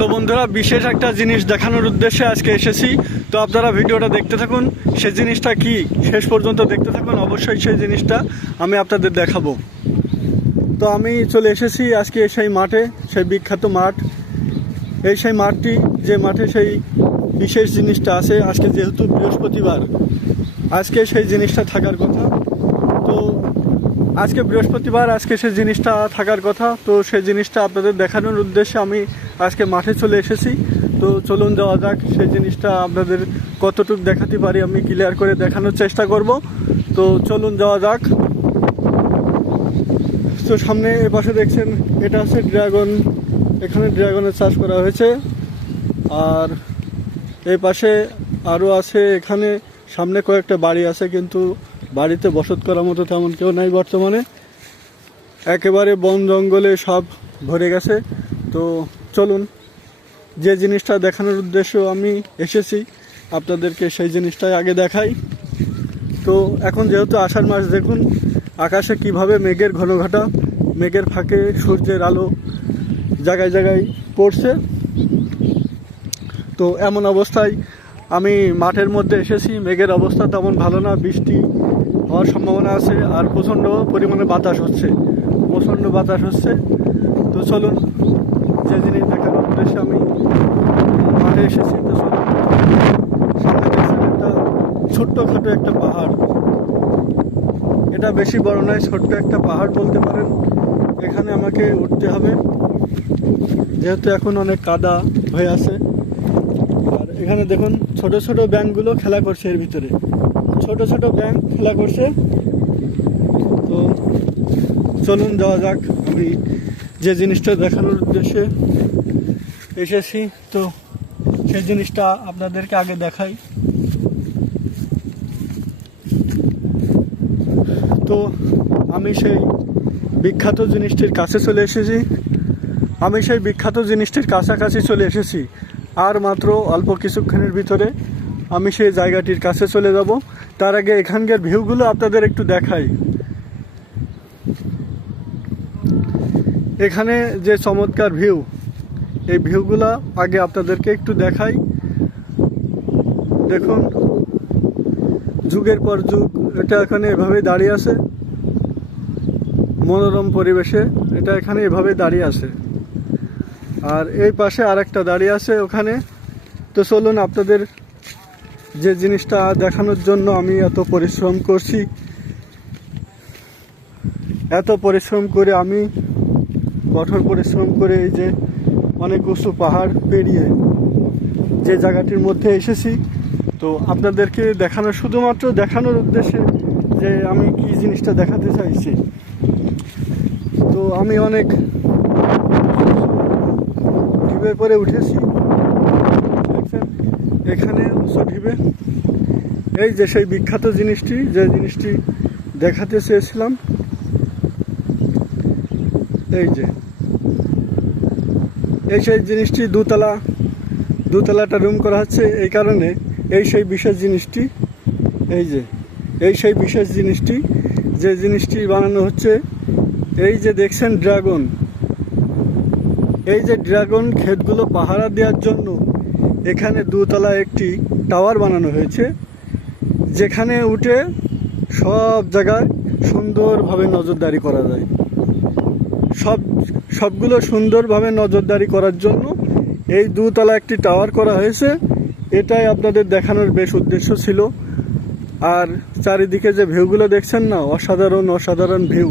তো বন্ধুরা, বিশেষ একটা জিনিস দেখানোর উদ্দেশ্যে আজকে এসেছি। তো আপনারা ভিডিওটা দেখতে থাকুন। সে জিনিসটা কি? শেষ পর্যন্ত দেখতে থাকুন। অবশ্যই সেই জিনিসটা আমি আপনাদের দেখাবো। তো আমি চলে এসেছি আজকে সেই মাঠে, সেই বিখ্যাত মাঠ। এই সেই মাঠটি, যে মাঠে সেই বিশেষ জিনিসটা আছে, আজকে যেহেতু বৃহস্পতিবার, আজকে সেই জিনিসটা থাকার কথা। তো আজকে বৃহস্পতিবার, আজকে সেই জিনিসটা থাকার কথা। তো সেই জিনিসটা আপনাদের দেখানোর উদ্দেশ্যে আমি আজকে মাঠে চলে এসেছি। তো চলুন যাওয়া যাক, সেই জিনিসটা আপনাদের কতটুকু দেখাতে পারি আমি ক্লিয়ার করে দেখানোর চেষ্টা করব। তো চলুন যাওয়া যাক। তো সামনে এ পাশে দেখছেন, এটা হচ্ছে ড্রাগন। এখানে ড্রাগনের চাষ করা হয়েছে। আর এই পাশে আরও আছে, এখানে সামনে কয়েকটা বাড়ি আছে, কিন্তু বাড়িতে বসত করার মতো তেমন কেউ নাই বর্তমানে। একেবারে বন জঙ্গলে সব ভরে গেছে। তো চলুন, যে জিনিসটা দেখানোর উদ্দেশ্য আমি এসেছি, আপনাদেরকে সেই জিনিসটাই আগে দেখাই। তো এখন যেহেতু আষাঢ় মাস, দেখুন আকাশে কীভাবে মেঘের ঘনঘটা, মেঘের ফাঁকে সূর্যের আলো জায়গায় জায়গায় পড়ছে। তো এমন অবস্থায় আমি মাঠের মধ্যে এসেছি, মেঘের অবস্থা তেমন ভালো না, বৃষ্টি হওয়ার সম্ভাবনা আছে, আর প্রচণ্ড পরিমাণে বাতাস হচ্ছে, প্রচণ্ড বাতাস হচ্ছে। তো চলুন যে জিনিস দেখানোর উদ্দেশ্যে আমি মাঠে এসেছি, তো সামনে একটা ছোট্টখাটো একটা পাহাড়। এটা বেশি বড় নয়, ছোট্ট একটা পাহাড় বলতে পারেন। এখানে আমাকে উঠতে হবে। যেহেতু এখন অনেক কাদা হয়ে আছে। আর এখানে দেখুন, ছোট ছোট ব্যাংকগুলো খেলা করছে এর ভিতরে। ছোট ছোট ব্যাংক খেলা করছে। তো চলুন যাওয়া যাক। আমি যে জিনিসটা দেখানোর উদ্দেশ্যে এসেছি, তো সেই জিনিসটা আপনাদেরকে আগে দেখাই। তো আমি সেই বিখ্যাত জিনিসটির কাছে চলে এসেছি। আমি সেই বিখ্যাত জিনিসটির কাছাকাছি চলে এসেছি। আর মাত্র অল্প কিছুক্ষণের ভিতরে আমি সেই জায়গাটির কাছে চলে যাব। তার আগে এখানকার ভিউগুলো আপনাদের একটু দেখাই। এখানে যে চমৎকার ভিউ, এই ভিউগুলা আগে আপনাদেরকে একটু দেখাই। দেখুন, যুগের পর যুগ, এটা এখানে এভাবে দাঁড়িয়ে আছে। মনোরম পরিবেশে এটা এখানে এভাবে দাঁড়িয়ে আছে। আর এই পাশে আরেকটা দাঁড়িয়ে আছে ওখানে। তো চলুন আপনাদের যে জিনিসটা দেখানোর জন্য আমি এত পরিশ্রম করছি, এত পরিশ্রম করে আমি কঠোর পরিশ্রম করে এই যে অনেক উঁচু পাহাড় পেরিয়ে যে জায়গাটির মধ্যে এসেছি। তো আপনাদেরকে দেখানোর, শুধুমাত্র দেখানোর উদ্দেশ্যে যে আমি কি জিনিসটা দেখাতে চাইছি। তো আমি অনেক ঢিবের পরে উঠেছি। এখানে উঁচু ঢিবে। এই যে সেই বিখ্যাত জিনিসটি, যে জিনিসটি দেখাতে চেয়েছিলাম। এই যে। এই সেই জিনিসটি দুতলা, দুতলাটা রুম করা হচ্ছে, এই কারণে এই সেই বিশেষ জিনিসটি, এই যে, এই সেই বিশেষ জিনিসটি, যে জিনিসটি বানানো হচ্ছে, এই যে দেখছেন ড্রাগন। এই যে ড্রাগন ক্ষেতগুলো পাহারা দেওয়ার জন্য এখানে দুতলা একটি টাওয়ার বানানো হয়েছে, যেখানে উঠে সব জায়গায় সুন্দরভাবে নজরদারি করা যায়। সব, সবগুলো সুন্দরভাবে নজরদারি করার জন্য এই দুতলা একটি টাওয়ার করা হয়েছে। এটাই আপনাদের দেখানোর বেশ উদ্দেশ্য ছিল। আর চারিদিকে যে ভিউগুলো দেখছেন না, অসাধারণ অসাধারণ ভিউ